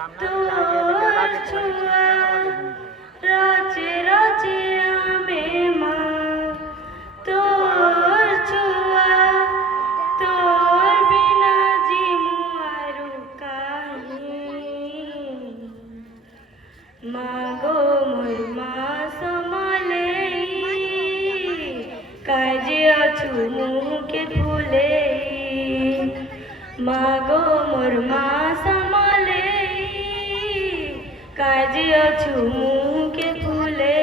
তোর ছোঁয়া রচে রচে আমে মা তোর ছোঁয়া তোর বিনা জিমু আরু কাহি মাগো মোর মা সমালে কাজে আছু মুখে ফুলে মাগো মোর মা সমালে কাজে আছু মুখে ফুলে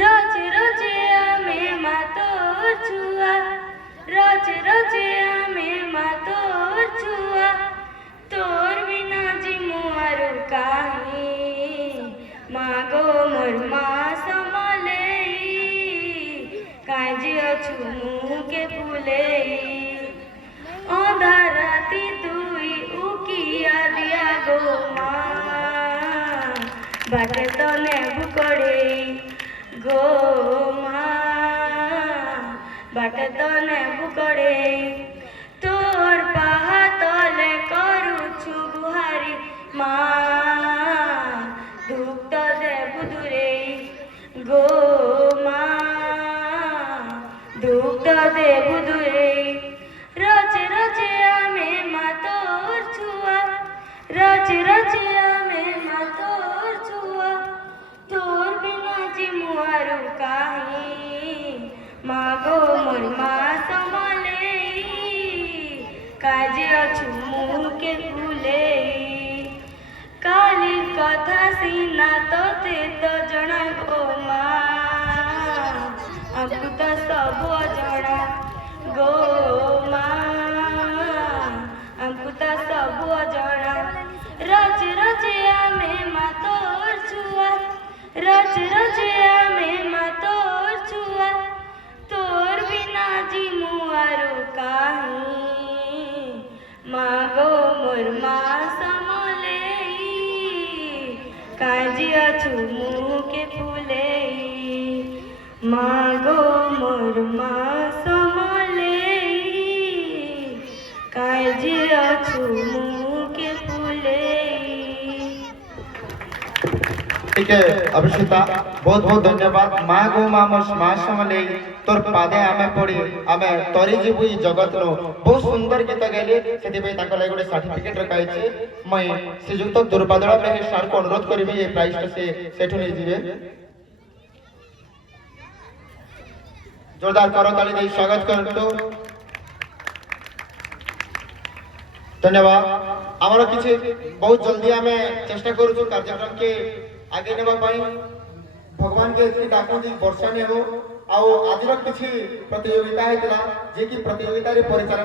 রোজ রোজ আমি মা তোর ছুয়া রোজ রোজ আমি মা তোর ছুয়া তোর বিনা জিমু আরু কাহি মাগো মোর মা সমালে কাজে আছু মুখে ফুলে অধারাতি তুই উকিয়া দিয়া গো মা বাটে তলে বুকড়ে গো মা বাটে তলে বুকড়ে তোর পাহা তলে করুছু গুহারি মা দুঃখ দেবু দূরে গো মা দুঃখ দেবু দূরে রচে রচে আমি মা তোর ছুয়া রচে রচে আমি মা তোর ছুয়া তোর বিনা জিমু আরু কাহি মাগো মোর মা সমালে কাজে আছু মুখে ফুলে কালির কথা সিনা তোতে তো জনা গো মা আমকু তো সবু জনা গো মা আমকু তো সবু জনা রচ রচ আমি মা তোর ছুয়া রচ রচ আমি মা তোর ছুয়া তোর বিনা জিমু আরু কাহি মাগো মোর মা সমলে কাজে আছু মুখে ফুলে মাগো মোর মা সমলে কাজে আছু মুখে ফুলে। ठीक है अभिषेता बहुत बहुत धन्यवाद माँ गो माँ समले तोर पादे आमे पड़ी आमे तरी जीवु ई जगत नो बहुत सुंदर गीत गाइले सेति पे ताको लागि गोटे सर्टिफिकेट रखाई छै मैं श्रीयुक्त दुर्पादड़ा में सर को अनुरोध करबी ए प्राइज से सेठु नै जिवे जोरदार करताली दे स्वागत करतो धन्यवाद आमर किछि बहुत जल्दी आमे चेष्टा करू कार्यक्रम के आगे नेबा पाई भगवान के डाकू वर्षा ने हो आउ आज किछि प्रतियोगिता हेतला जे कि प्रतियोगिता रे परिचालन